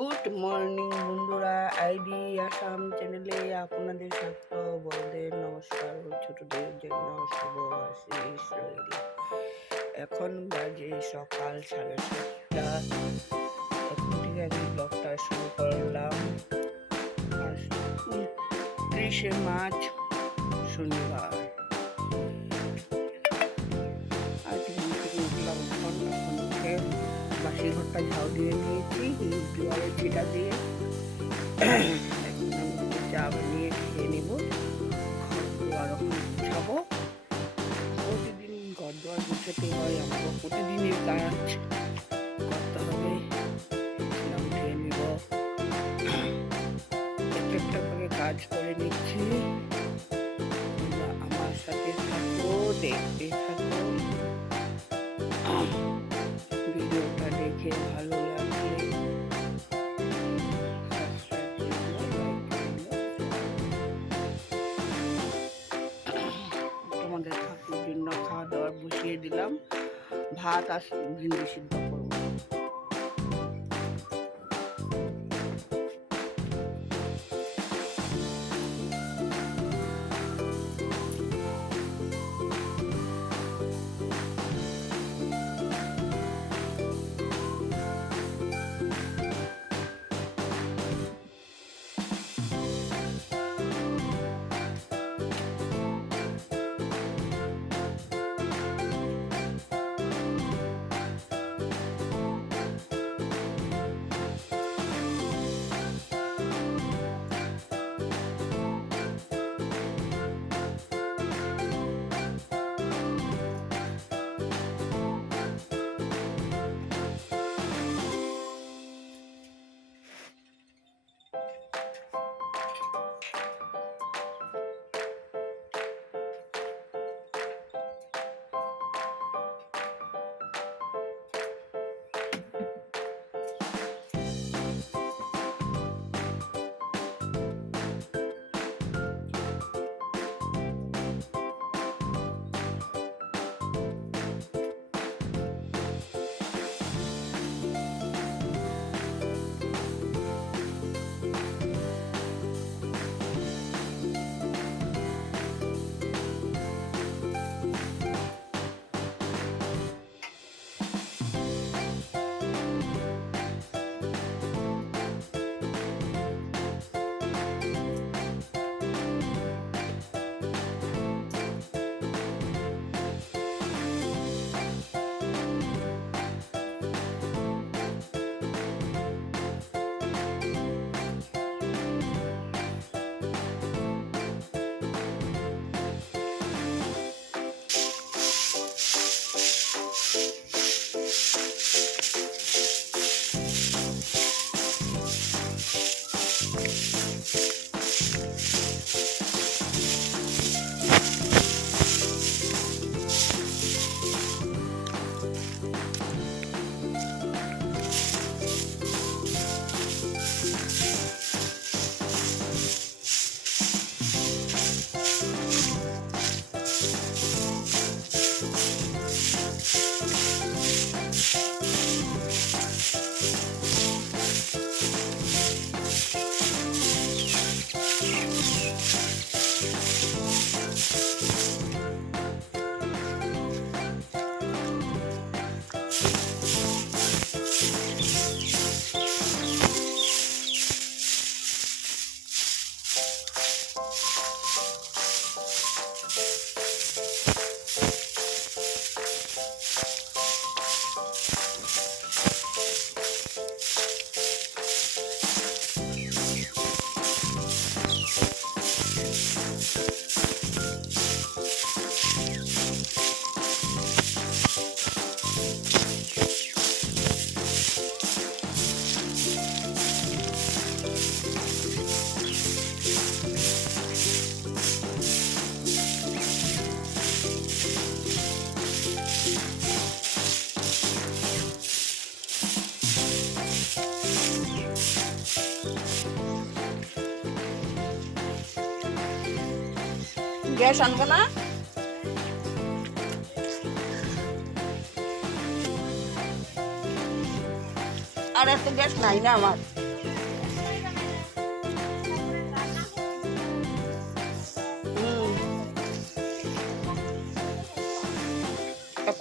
Good morning বন্ধুরা, ID Assam চ্যানেলে আপনাদের স্বাগত। বড়দের নমস্কার ও ছোটদের জন্য শুভ আশিস রইল। এখন বাজে সকাল 7:30। এখন থেকে আমি ব্লগটা শুরু করলাম। 29শে মার্চ শনিবার। আজ ঘুম থেকে উঠলাম এখন উঠে বাসি ঘরটা ঝাউ দিয়ে নিয়েছি, জোয়ারের ছিটা দিয়ে। এখন আমি চা বানিয়ে খেয়ে নেব, ঘর গুছাবো। প্রতিদিন ঘর দুয়ার গুছাতে হয়, আমাকে প্রতিদিনের কাজ করতে হবে। উঠিয়ে নিব, একটা করে কাজ করে নিচ্ছি। আমার সাথে থাকো, দেখতে থাকো। ভিডিওটা দেখে ভালো লাগলে তোমাদের ঠাকুর জন্য খাওয়া দাওয়া বসিয়ে দিলাম। ভাত আর ভিন্ডি সিদ্ধ করবো। গ্যাস আনবো না, আর এত গ্যাস নাই না আমার।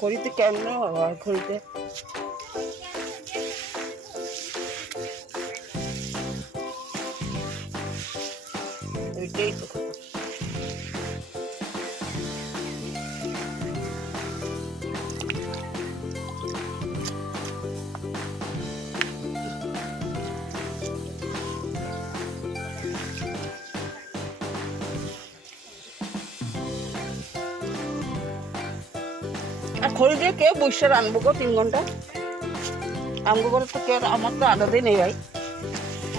খড়িতে কেন আবার খড়িতে এইটাই তো আর খড়ি দিয়ে কে বসে রানবো গো 3 ঘন্টা আমগো করে তো কে আমার তো আলাদাই নেই ভাই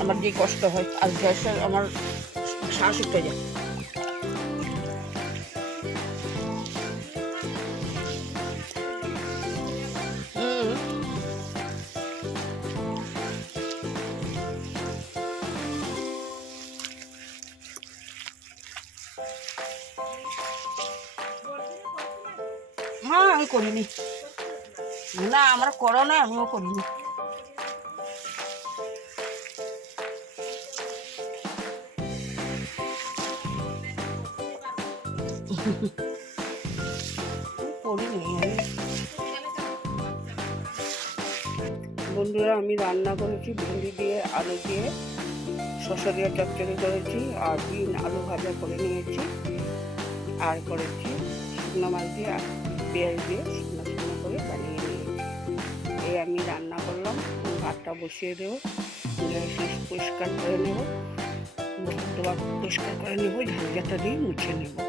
আমার যে কষ্ট হয় আর গ্যাসের আমার শ্বাস উঠে যায় হ্যাঁ আমি করিনি না আমার করো না আমিও করিনি বন্ধুরা আমি রান্না করেছি ভেন্ডি দিয়ে আলু দিয়ে শসা দিয়ে চচ্চড়ি করেছি আর বিন আলু ভাজা করে নিয়েছি আর করেছি শুকনো মাছ দিয়ে পেঁয়াজ দিয়ে শুকনো শুকনো করে বানিয়ে নিয়েছি এই আমি রান্না করলাম ভাতটা বসিয়ে দেবো পরিষ্কার করে নেবো পরিষ্কার করে নেবো ঝালঝাটা দিয়ে মুছে নেবো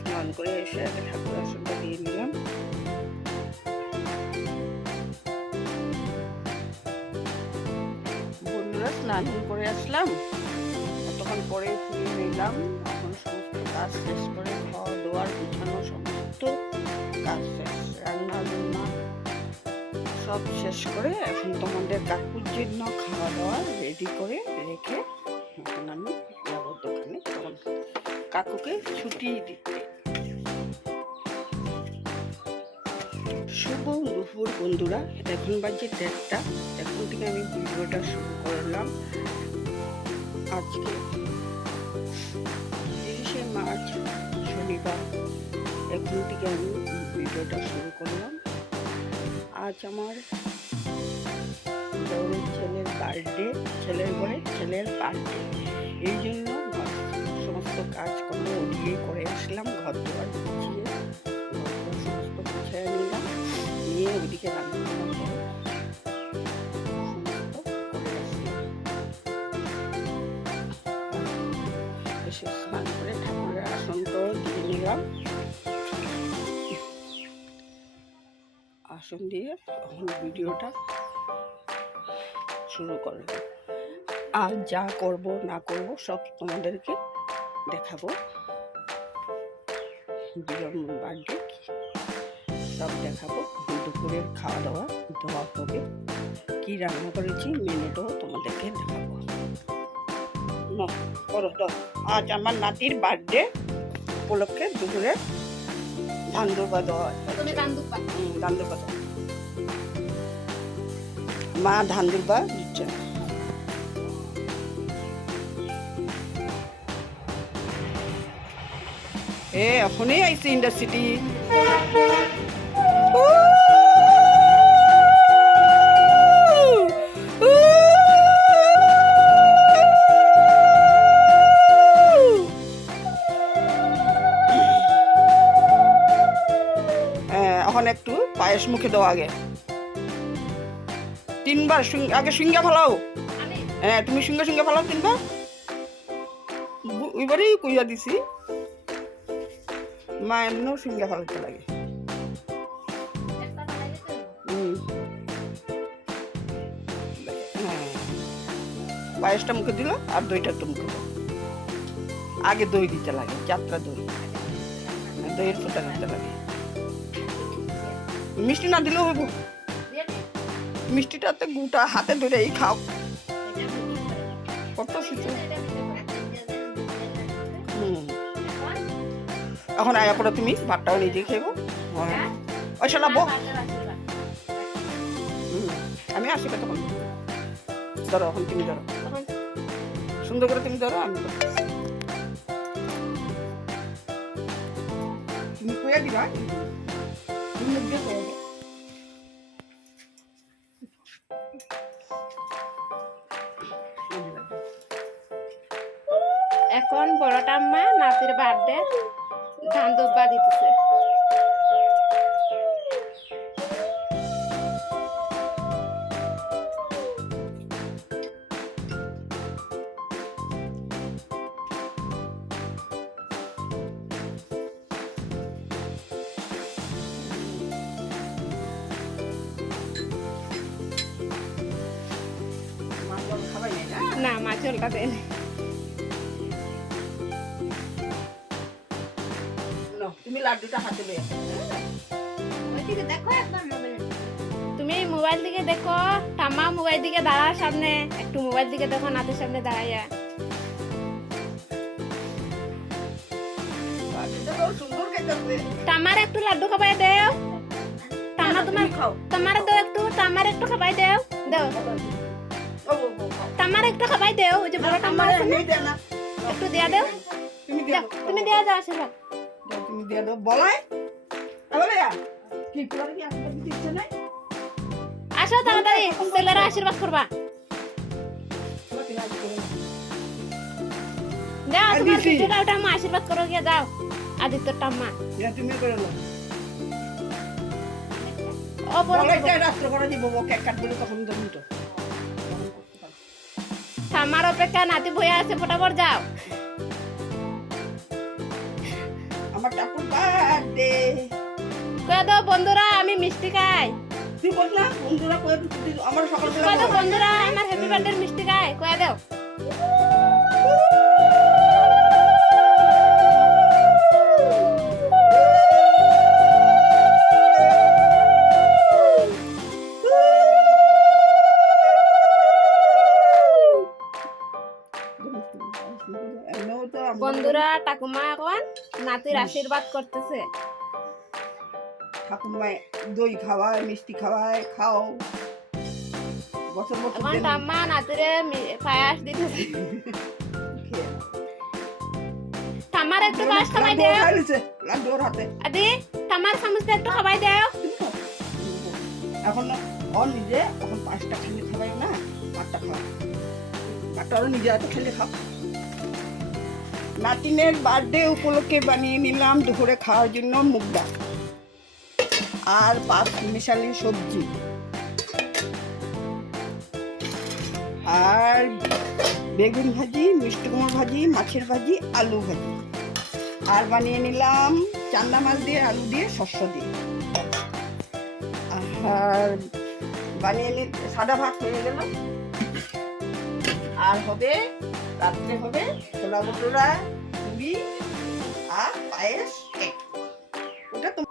স্নান করে এসে আগে ঠাকুর আসনটা দিয়ে নিলাম বন্ধুরা স্নান করে আসলাম তখন পরে ফিরে নিলাম এখন সমস্ত কাজ শেষ করে ঘর দোয়ার বিছানো সমস্ত কাজ শেষ রান্না বান্না সব শেষ করে এখন তোমাদের কাকুর জন্য খাওয়া দাওয়া রেডি করে রেখে এখন আমি যাবো দোকানে তখন কাকুকে ছুটি দিতে শুভ দুপুর বন্ধুরা এখন বাজে 1:30 এখন থেকে আমি ভিডিওটা শুরু করলাম আজকে 30শে মার্চ শনিবার এখন থেকে আমি ভিডিওটা শুরু করলাম আজ আমার বড়ের ছেলের বার্থডে ছেলের বার্থডে এই জন্য সমস্ত কাজকর্ম ওদিকে করে আসলাম ঘর দুয়ার গুছিয়ে সমস্ত গুছিয়ে নিলাম নিয়ে ওদিকে রান্না করে এসে স্নান করে ঠাকুরের আসনটাও দিয়ে নিলাম আর বাসন দিয়ে এখন ভিডিওটা শুরু করব। আর যা করব না করব সব তোমাদেরকে দেখাবো। বার্থডে সব দেখাবো। দুপুরের খাওয়া দাওয়া হবে, কি রান্না করেছি মেনুটাও তোমাদেরকে দেখাবো। আজ আমার নাতির বার্থডে উপলক্ষে দুপুরে ধান দুর্বা দেওয়া হয়। মা ধান দুর্বা দিচ্ছে। এখনই আইসি ইন্ডাস্ট্রিটি। এখন একটু পায়েস মুখে দাও আগে, 3বার আগে সিঙ্গা ফেলাও। হ্যাঁ তুমি সিঙ্গা ফেলাও 3বার। ওইবারই কইয়া দিছি মা এমনও সিঙ্গা ফেলাতে লাগে। পায়েসটা মুখে দিল আর দইটা তো মুখে দিল। আগে দই দিতে লাগে, যাত্রা দই, দইয়ের ফোঁটা দিতে লাগে। মিষ্টি না দিলেও হইব, মিষ্টিটাতে গুটা হাতে ধরে এই খাও। কত শীত। এখন আয়া পরে তুমি ভাতটাও নিজে খাইব। ওই শোনাবো আমি আসি তখন। ধরো এখন তুমি ধরো, সুন্দর করে তুমি ধরো, আমি তুমি কইয়া দিবা। এখন বড়টা মা নাতির বার্থডে ধান দুব্বা দিতেছে। না মাছ জলটা দেন। তুমি লাড্ডুটা হাতে লয়ে দেখো একবার তুমি মোবাইল দিকে দেখো, টামা মোবাইল দিকে দাঁড়া, সামনে একটু মোবাইল দিকে দেখো, নাতের সামনে দাঁড়াইয়া। টামার একটু লাড্ডু খাবাই দেও। টামা তোমার দাও একটু, টামার একটু খাবাই দেও। দাও টামার একটু খাবাই দেও। ওই যে বড় টামার আছে না, একটু দিয়া দেও। তুমি দিয়া যাও আশীর্বাদ। তুমি দিয়া দাও বলাই। বলে কি করে কি আশীর্বাদ দিতে নাই? আসো তাড়াতাড়ি, ছেলেরা আশীর্বাদ করবা। যাও তোমার পিঠেটা ওটা মা আশীর্বাদ করো গিয়ে যাও। আদিত্যর টাম্মা তুমি করে নাও। ও বড় রাত্র করে দিব, কেক কাটবো তখন তুমি তো আমার অপেক্ষা নাতি বইয়া আছে, ফটাফট যাও। আমার টাপুর বার্থডে কয়ে দাও বন্ধুরা আমি মিষ্টি খাই। তুই বল না বন্ধুরা কয়ে দিও আমার সকালবেলা। কয়ে দাও বন্ধুরা আমার হ্যাপি বার্থডে মিষ্টি খাই, কয়ে দাও। বন্ধুরা ঠাকুমা এখন নাতির আশীর্বাদ করতেছে। ঠাকুমায় দই খাওয়ায়, মিষ্টি খাওয়ায়, খাও। বছর বছর এখন ঠাম্মা নাতিরে পায়াস দিতেছে। ঠাম্মার একটু পায়াস খাওয়াই দেও। লাড্ডু ওর হাতে। আদি ঠাম্মার চামচ একটু খাওয়াই দেও। এখন ও নিজে এখন 5টা খালি খাওয়াই না, 8টা খাওয়াই। 8টা ওর নিজে এত খেলে খাও। নাতিনের বার্থডে উপলক্ষে বানিয়ে নিলাম দুপুরে খাওয়ার জন্য মুগ ডাল আর 5 মিশালি সবজি আর বেগুন ভাজি, মিষ্টি কুমড়ো ভাজি, মাছের ভাজি, আলু ভাজি আর বানিয়ে নিলাম চান্না মাছ দিয়ে, আলু দিয়ে, শস্য দিয়ে। আর বানিয়ে নিতে সাদা ভাত হয়ে গেল। আর হবে রাত্রে হবে ছোলা ভটুরা, পুরি আর পায়েস। ওটা তো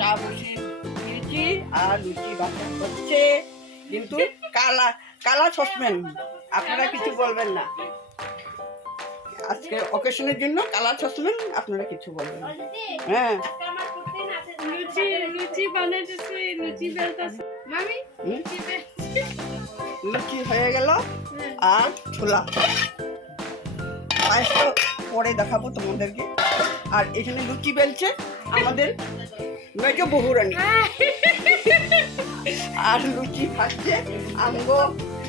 চা বসিয়ে দিয়েছি আর লুচি বাটা হচ্ছে, কিন্তু কালা কালা সসপ্যান, আপনারা কিছু বলবেন না। আজকে অকেশনের জন্য কালা সসপ্যান, আপনারা কিছু বলবেন না। হ্যাঁ, লুচি হয়ে গেল আর ছোলা পায়েস তো পরে দেখাবো তোমাদেরকে। আর এখানে লুচি বেলছে আমাদের মেজ বহুরানী, আর লুচি খাচ্ছে আমগো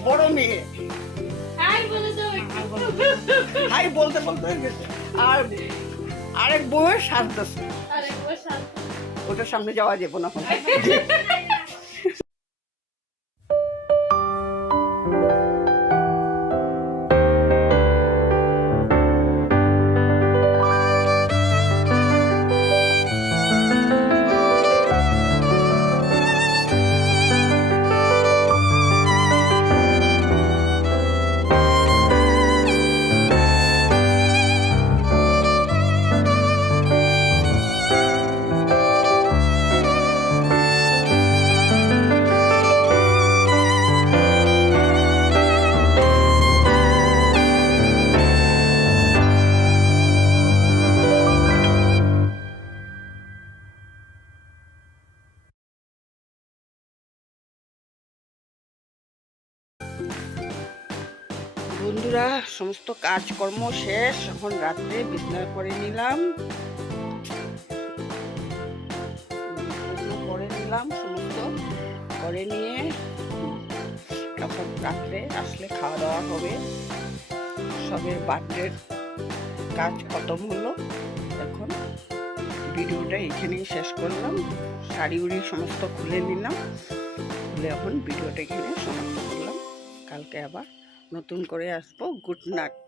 বড় মেয়ে। হাই বলতে বলতে গেছে। আর আরেক বউয়ের সাজ দোষে, ওটার সামনে যাওয়া যাবো না। বন্ধুরা, সমস্ত কাজকর্ম শেষ, এখন রাত্রে বিছানা করে নিলাম, সমস্ত করে নিয়ে তখন রাত্রে আসলে খাওয়া দাওয়া হবে। সবের বার্থডের কাজ খতম হলো, এখন ভিডিওটা এখানেই শেষ করলাম। শাড়ি উড়ি সমস্ত খুলে নিলাম, খুলে এখন ভিডিওটা এখানে সমাপ্ত করলাম। কালকে আবার নতুন করে আসবো। Good night.